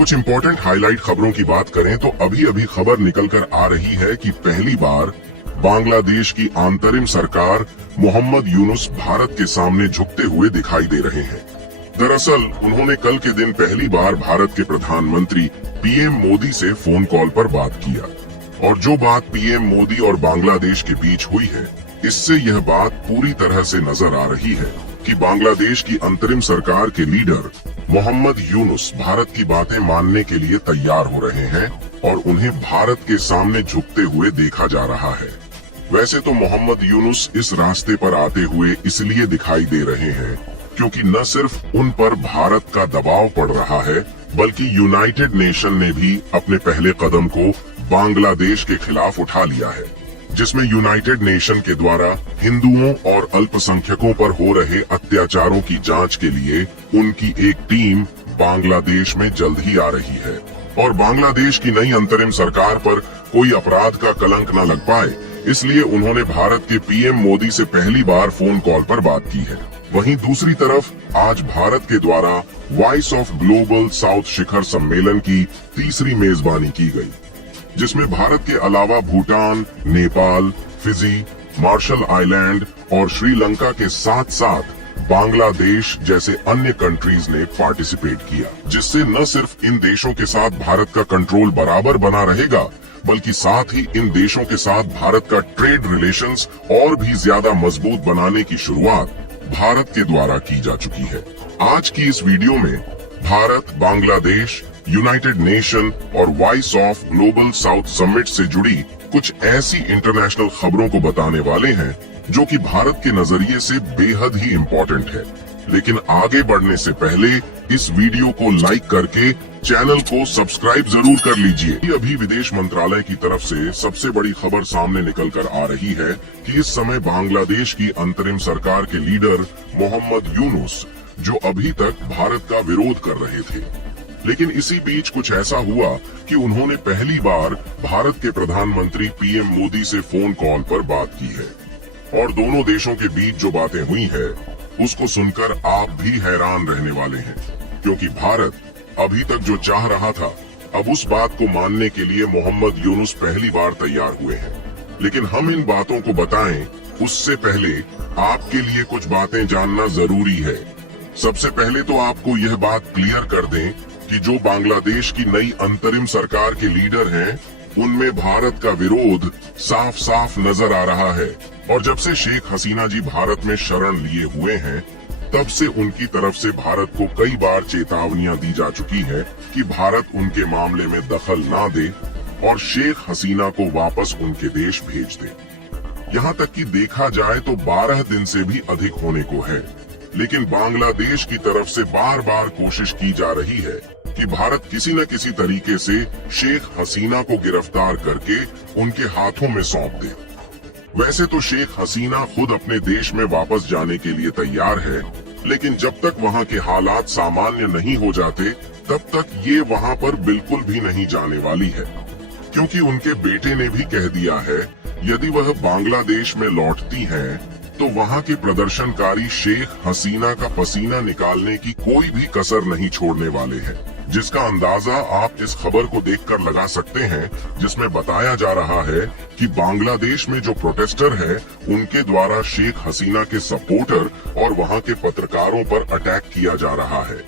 कुछ important highlight खबरों की बात करें तो अभी अभी खबर निकलकर आ रही है कि पहली बार बांग्लादेश की अंतरिम सरकार मोहम्मद यूनुस भारत के सामने झुकते हुए दिखाई दे रहे हैं। दरअसल उन्होंने कल के दिन पहली बार भारत के प्रधानमंत्री पीएम मोदी से फोन कॉल पर बात किया और जो बात पीएम मोदी और बांग्लादेश के बीच हुई है, इससे यह बात पूरी तरह से नजर आ रही है कि बांग्लादेश की अंतरिम सरकार के लीडर मोहम्मद यूनुस भारत की बातें मानने के लिए तैयार हो रहे हैं और उन्हें भारत के सामने झुकते हुए देखा जा रहा है। वैसे तो मोहम्मद यूनुस इस रास्ते पर आते हुए इसलिए दिखाई दे रहे हैं क्योंकि न सिर्फ उन पर भारत का दबाव पड़ रहा है, बल्कि यूनाइटेड नेशन ने भी अपने पहले कदम को बांग्लादेश के खिलाफ उठा लिया है, जिसमें यूनाइटेड नेशन के द्वारा हिंदुओं और अल्पसंख्यकों पर हो रहे अत्याचारों की जांच के लिए उनकी एक टीम बांग्लादेश में जल्द ही आ रही है और बांग्लादेश की नई अंतरिम सरकार पर कोई अपराध का कलंक न लग पाए, इसलिए उन्होंने भारत के पीएम मोदी से पहली बार फोन कॉल पर बात की है। वहीं दूसरी तरफ आज भारत के द्वारा वॉइस ऑफ ग्लोबल साउथ शिखर सम्मेलन की तीसरी मेजबानी की गई, जिसमें भारत के अलावा Bhutan, Nepal, Fiji, Marshall Island और श्रीलंका के साथ साथ बांग्लादेश जैसे अन्य कंट्रीज ने पार्टिसिपेट किया, जिससे न सिर्फ इन देशों के साथ भारत का कंट्रोल बराबर बना रहेगा, बल्कि साथ ही इन देशों के साथ भारत का ट्रेड रिलेशंस और भी ज्यादा मजबूत बनाने की शुरुआत भारत के द्वारा की जा चुकी है। आज की इस वीडियो में भारत, बांग्लादेश, यूनाइटेड नेशन और voice of global south summit से जुड़ी कुछ ऐसी इंटरनेशनल खबरों को बताने वाले हैं जो कि भारत के नजरिए से बेहद ही इम्पोर्टेंट है। लेकिन आगे बढ़ने से पहले इस वीडियो को लाइक करके चैनल को सब्सक्राइब जरूर कर लीजिए। अभी विदेश मंत्रालय की तरफ से सबसे बड़ी खबर सामने निकल कर आ रही है कि इस समय बांग्लादेश की अंतरिम सरकार के लीडर मोहम्मद यूनुस, जो अभी तक भारत का विरोध कर रहे थे, लेकिन इसी बीच कुछ ऐसा हुआ कि उन्होंने पहली बार भारत के प्रधानमंत्री पीएम मोदी से फोन कॉल पर बात की है और दोनों देशों के बीच जो बातें हुई है उसको सुनकर आप भी हैरान रहने वाले हैं, क्योंकि भारत अभी तक जो चाह रहा था, अब उस बात को मानने के लिए मोहम्मद यूनुस पहली बार तैयार हुए हैं। लेकिन हम इन बातों को बताएं उससे पहले आपके लिए कुछ बातें जानना जरूरी है। सबसे पहले तो आपको यह बात क्लियर कर दें कि जो बांग्लादेश की नई अंतरिम सरकार के लीडर हैं, उनमें भारत का विरोध साफ साफ नजर आ रहा है और जब से शेख हसीना जी भारत में शरण लिए हुए हैं, तब से उनकी तरफ से भारत को कई बार चेतावनियां दी जा चुकी हैं कि भारत उनके मामले में दखल ना दे और शेख हसीना को वापस उनके देश भेज दे। यहाँ तक कि देखा जाए तो 12 दिन से भी अधिक होने को है, लेकिन बांग्लादेश की तरफ से बार बार कोशिश की जा रही है कि भारत किसी न किसी तरीके से शेख हसीना को गिरफ्तार करके उनके हाथों में सौंप दे। वैसे तो शेख हसीना खुद अपने देश में वापस जाने के लिए तैयार है, लेकिन जब तक वहाँ के हालात सामान्य नहीं हो जाते, तब तक ये वहाँ पर बिल्कुल भी नहीं जाने वाली है, क्योंकि उनके बेटे ने भी कह दिया है यदि वह बांग्लादेश में लौटती हैं, तो वहाँ के प्रदर्शनकारी शेख हसीना का पसीना निकालने की कोई भी कसर नहीं छोड़ने वाले हैं, जिसका अंदाजा आप इस खबर को देखकर लगा सकते हैं, जिसमें बताया जा रहा है कि बांग्लादेश में जो प्रोटेस्टर है, उनके द्वारा शेख हसीना के सपोर्टर और वहाँ के पत्रकारों पर अटैक किया जा रहा है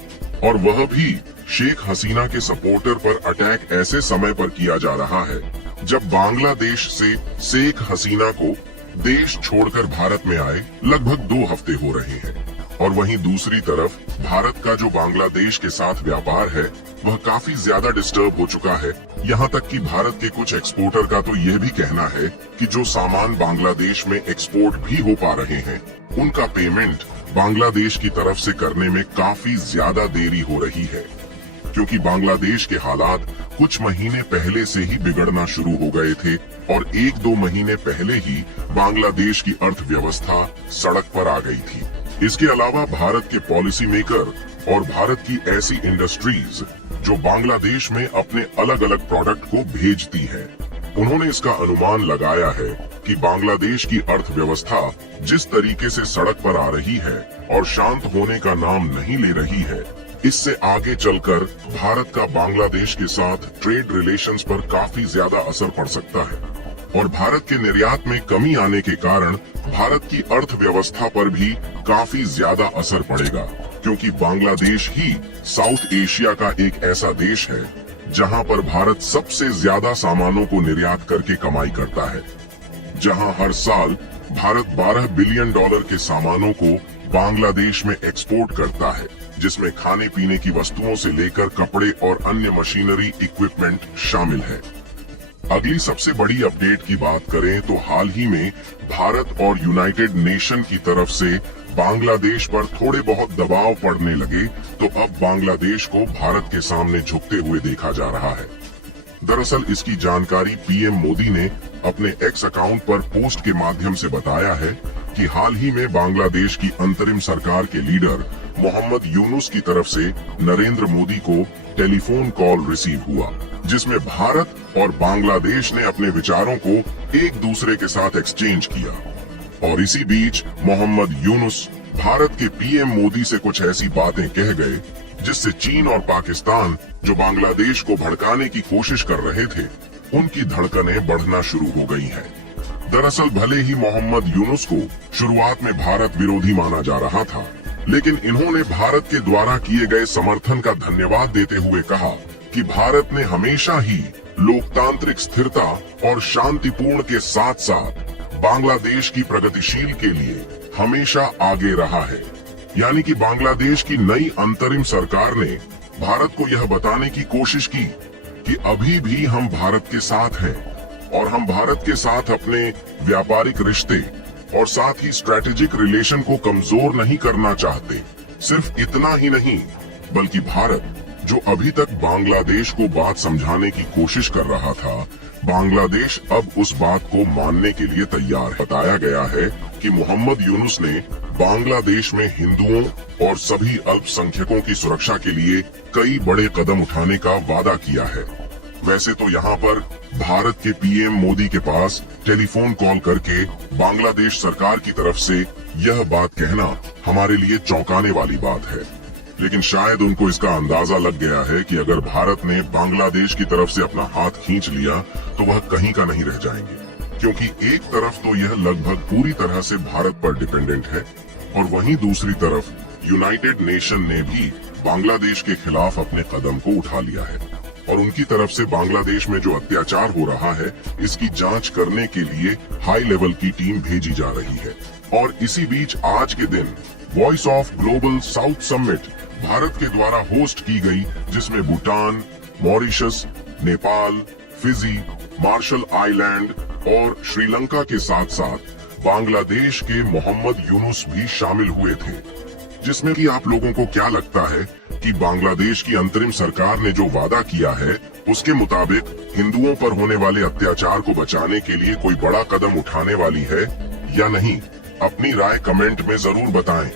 और वह भी शेख हसीना के सपोर्टर पर अटैक ऐसे समय पर किया जा रहा है जब बांग्लादेश से शेख हसीना को देश छोड़कर भारत में आए लगभग 2 हफ्ते हो रहे हैं। और वहीं दूसरी तरफ भारत का जो बांग्लादेश के साथ व्यापार है, वह काफी ज्यादा डिस्टर्ब हो चुका है। यहाँ तक कि भारत के कुछ एक्सपोर्टर का तो यह भी कहना है कि जो सामान बांग्लादेश में एक्सपोर्ट भी हो पा रहे हैं, उनका पेमेंट बांग्लादेश की तरफ से करने में काफी ज्यादा देरी हो रही है, क्योंकि बांग्लादेश के हालात कुछ महीने पहले से ही बिगड़ना शुरू हो गए थे और 1-2 महीने पहले ही बांग्लादेश की अर्थव्यवस्था सड़क पर आ गई थी। इसके अलावा भारत के पॉलिसी मेकर और भारत की ऐसी इंडस्ट्रीज जो बांग्लादेश में अपने अलग अलग प्रोडक्ट को भेजती हैं, उन्होंने इसका अनुमान लगाया है कि बांग्लादेश की अर्थव्यवस्था जिस तरीके से सड़क पर आ रही है और शांत होने का नाम नहीं ले रही है, इससे आगे चलकर भारत का बांग्लादेश के साथ ट्रेड रिलेशंस पर काफी ज्यादा असर पड़ सकता है और भारत के निर्यात में कमी आने के कारण भारत की अर्थव्यवस्था पर भी काफी ज्यादा असर पड़ेगा, क्योंकि बांग्लादेश ही साउथ एशिया का एक ऐसा देश है जहां पर भारत सबसे ज्यादा सामानों को निर्यात करके कमाई करता है, जहां हर साल भारत $12 बिलियन के सामानों को बांग्लादेश में एक्सपोर्ट करता है, जिसमें खाने पीने की वस्तुओं से लेकर कपड़े और अन्य मशीनरी इक्विपमेंट शामिल है। अगली सबसे बड़ी अपडेट की बात करें तो हाल ही में भारत और यूनाइटेड नेशन की तरफ से बांग्लादेश पर थोड़े बहुत दबाव पड़ने लगे, तो अब बांग्लादेश को भारत के सामने झुकते हुए देखा जा रहा है। दरअसल इसकी जानकारी पीएम मोदी ने अपने एक्स अकाउंट पर पोस्ट के माध्यम से बताया है कि हाल ही में बांग्लादेश की अंतरिम सरकार के लीडर मोहम्मद यूनुस की तरफ से नरेंद्र मोदी को टेलीफोन कॉल रिसीव हुआ, जिसमें भारत और बांग्लादेश ने अपने विचारों को एक दूसरे के साथ एक्सचेंज किया। और इसी बीच मोहम्मद यूनुस भारत के पीएम मोदी से कुछ ऐसी बातें कह गए जिससे चीन और पाकिस्तान, जो बांग्लादेश को भड़काने की कोशिश कर रहे थे, उनकी धड़कनें बढ़ना शुरू हो गई हैं। दरअसल भले ही मोहम्मद यूनुस को शुरुआत में भारत विरोधी माना जा रहा था, लेकिन इन्होंने भारत के द्वारा किए गए समर्थन का धन्यवाद देते हुए कहा कि भारत ने हमेशा ही लोकतांत्रिक स्थिरता और शांतिपूर्ण के साथ साथ बांग्लादेश की प्रगतिशील के लिए हमेशा आगे रहा है। यानी कि बांग्लादेश की नई अंतरिम सरकार ने भारत को यह बताने की कोशिश की कि अभी भी हम भारत के साथ हैं और हम भारत के साथ अपने व्यापारिक रिश्ते और साथ ही स्ट्रेटेजिक रिलेशन को कमजोर नहीं करना चाहते। सिर्फ इतना ही नहीं, बल्कि भारत जो अभी तक बांग्लादेश को बात समझाने की कोशिश कर रहा था, बांग्लादेश अब उस बात को मानने के लिए तैयार है। बताया गया है कि मोहम्मद यूनुस ने बांग्लादेश में हिंदुओं और सभी अल्पसंख्यकों की सुरक्षा के लिए कई बड़े कदम उठाने का वादा किया है। वैसे तो यहाँ पर भारत के पीएम मोदी के पास टेलीफोन कॉल करके बांग्लादेश सरकार की तरफ से यह बात कहना हमारे लिए चौंकाने वाली बात है, लेकिन शायद उनको इसका अंदाजा लग गया है कि अगर भारत ने बांग्लादेश की तरफ से अपना हाथ खींच लिया तो वह कहीं का नहीं रह जाएंगे, क्योंकि एक तरफ तो यह लगभग पूरी तरह से भारत पर डिपेंडेंट है और वहीं दूसरी तरफ यूनाइटेड नेशन ने भी बांग्लादेश के खिलाफ अपने कदम को उठा लिया है और उनकी तरफ से बांग्लादेश में जो अत्याचार हो रहा है, इसकी जांच करने के लिए हाई लेवल की टीम भेजी जा रही है। और इसी बीच आज के दिन voice of global south summit Bharat के द्वारा होस्ट की गई, जिसमें Bhutan, Mauritius, Nepal, Fiji, Marshall Island और श्रीलंका के साथ साथ बांग्लादेश के मोहम्मद यूनुस भी शामिल हुए थे। जिसमें कि आप लोगों को क्या लगता है कि बांग्लादेश की अंतरिम सरकार ने जो वादा किया है, उसके मुताबिक हिंदुओं पर होने वाले अत्याचार को बचाने के लिए कोई बड़ा कदम उठाने वाली है या नहीं? अपनी राय कमेंट में जरूर बताएं।